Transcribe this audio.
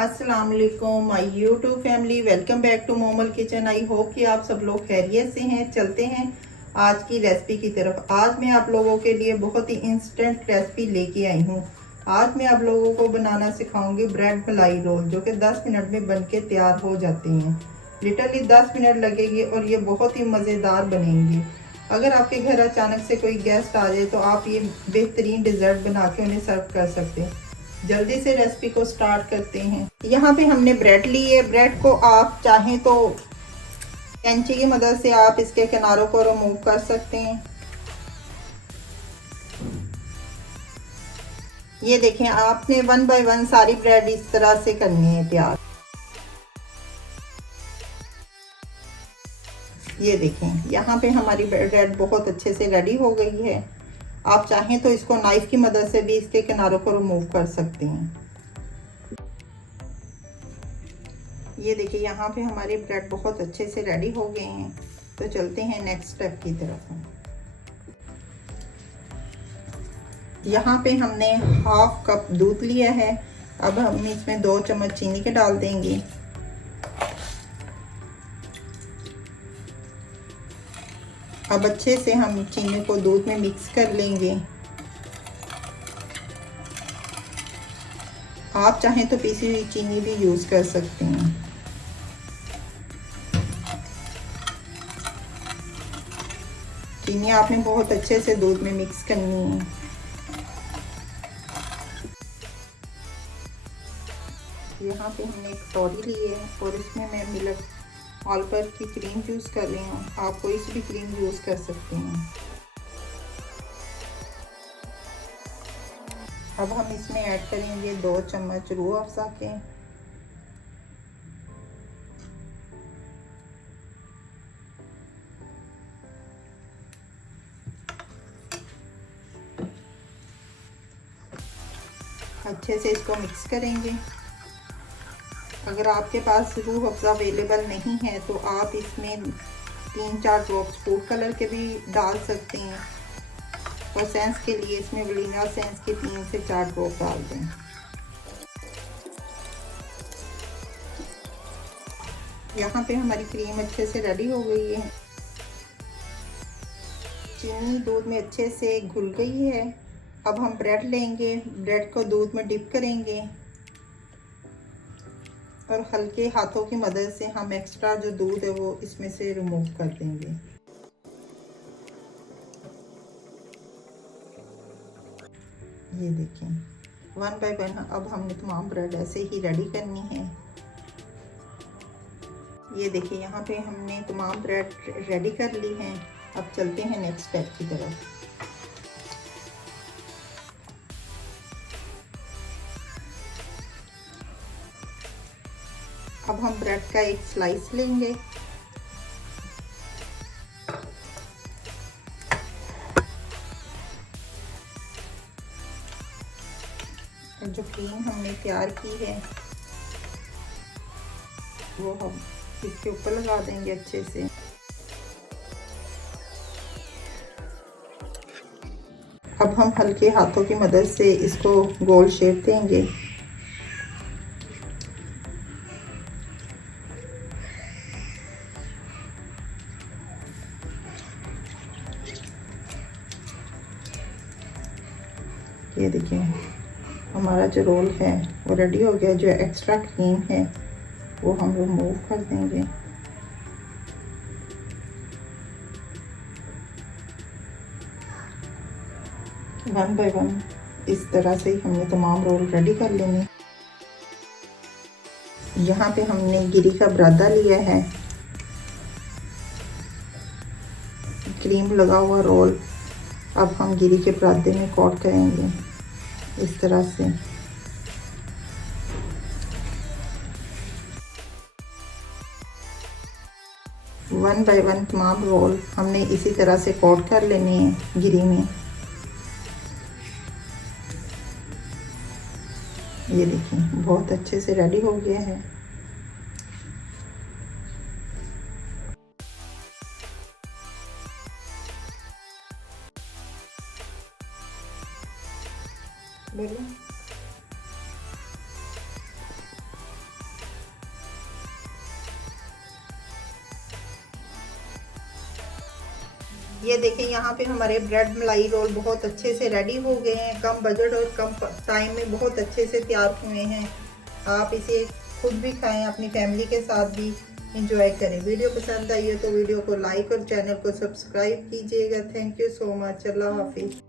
अस्सलाम वालेकुम my YouTube family, welcome back to Momal kitchen. I hope कि आप सब लोग खैरियत से हैं। चलते हैं आज की रेसिपी की तरफ। आज मैं आप लोगों के लिए बहुत ही इंस्टेंट रेसिपी लेके आई हूँ। आज मैं आप लोगों को बनाना सिखाऊंगी ब्रेड मलाई रोल, जो कि 10 मिनट में बनके तैयार हो जाते हैं। लिटरली 10 मिनट लगेगी और ये बहुत ही मज़ेदार बनेंगी। अगर आपके घर अचानक से कोई गेस्ट आ जाए तो आप ये बेहतरीन डिज़र्ट बना के उन्हें सर्व कर सकते हैं। जल्दी से रेसिपी को स्टार्ट करते हैं। यहाँ पे हमने ब्रेड ली है। ब्रेड को आप चाहें तो कैंची की मदद से आप इसके किनारों को रिमूव कर सकते हैं। ये देखें, आपने 1 बाय 1 सारी ब्रेड इस तरह से करनी है तैयार। ये देखें, यहाँ पे हमारी ब्रेड बहुत अच्छे से रेडी हो गई है। आप चाहें तो इसको नाइफ की मदद से भी इसके किनारों को रिमूव कर सकते हैं। ये देखिए, यहाँ पे हमारे ब्रेड बहुत अच्छे से रेडी हो गए हैं। तो चलते हैं नेक्स्ट स्टेप की तरफ। यहाँ पे हमने हाफ कप दूध लिया है। अब हम इसमें 2 चम्मच चीनी के डाल देंगे। अब अच्छे से हम चीनी को दूध में मिक्स कर लेंगे। आप चाहें तो पीसी हुई चीनी भी यूज़ कर सकते हैं। चीनी आपने बहुत अच्छे से दूध में मिक्स करनी है। यहाँ पे हमने एक कटोरी ली है और इसमें मैं मिल्क ऑल पर की क्रीम यूज़ कर रही हूँ। आप कोई सी भी क्रीम यूज़ कर सकते हैं। अब हम इसमें ऐड करेंगे 2 चम्मच रूह अफ़ज़ा के। अच्छे से इसको मिक्स करेंगे। अगर आपके पास रूह अफ़ज़ा अवेलेबल नहीं है तो आप इसमें 3-4 ड्रॉप्स फूड कलर के भी डाल सकते हैं। और सेंस के लिए इसमें वनीला सेंस के 3 से 4 ड्रॉप डाल दें। यहाँ पे हमारी क्रीम अच्छे से रेडी हो गई है। चीनी दूध में अच्छे से घुल गई है। अब हम ब्रेड लेंगे, ब्रेड को दूध में डिप करेंगे और हल्के हाथों की मदद से हम एक्स्ट्रा जो दूध है वो इसमें से रिमूव कर देंगे। ये देखें, 1 बाय 1 अब हमने तमाम ब्रेड ऐसे ही रेडी करनी है। ये देखिए, यहाँ पे हमने तमाम ब्रेड रेडी कर ली हैं। अब चलते हैं नेक्स्ट स्टेप की तरफ। अब हम ब्रेड का एक स्लाइस लेंगे। जो क्रीम हमने तैयार की है वो हम इसके ऊपर लगा देंगे अच्छे से। अब हम हल्के हाथों की मदद से इसको गोल शेप देंगे। ये देखिए, हमारा जो रोल है वो रेडी हो गया। जो एक्स्ट्रा क्रीम है वो हम रिमूव कर देंगे। वन बाय वन इस तरह से ही हमने तमाम रोल रेडी कर लेंगे। यहाँ पे हमने गिरी का बुरादा लिया है, क्रीम लगा हुआ रोल। अब हम गिरी के बुरादे में कोट करेंगे इस तरह से। वन बाय वन तमाम रोल हमने इसी तरह से कोट कर लेने हैं गिरी में। ये देखिए, बहुत अच्छे से रेडी हो गया है। बोलो। ये देखें यहाँ पे हमारे ब्रेड मलाई रोल बहुत अच्छे से रेडी हो गए हैं। कम बजट और कम टाइम में बहुत अच्छे से तैयार हुए हैं। आप इसे खुद भी खाएं, अपनी फैमिली के साथ भी इंजॉय करें। वीडियो पसंद आई है तो वीडियो को लाइक और चैनल को सब्सक्राइब कीजिएगा। Thank you so much. अल्लाह हाफिज़।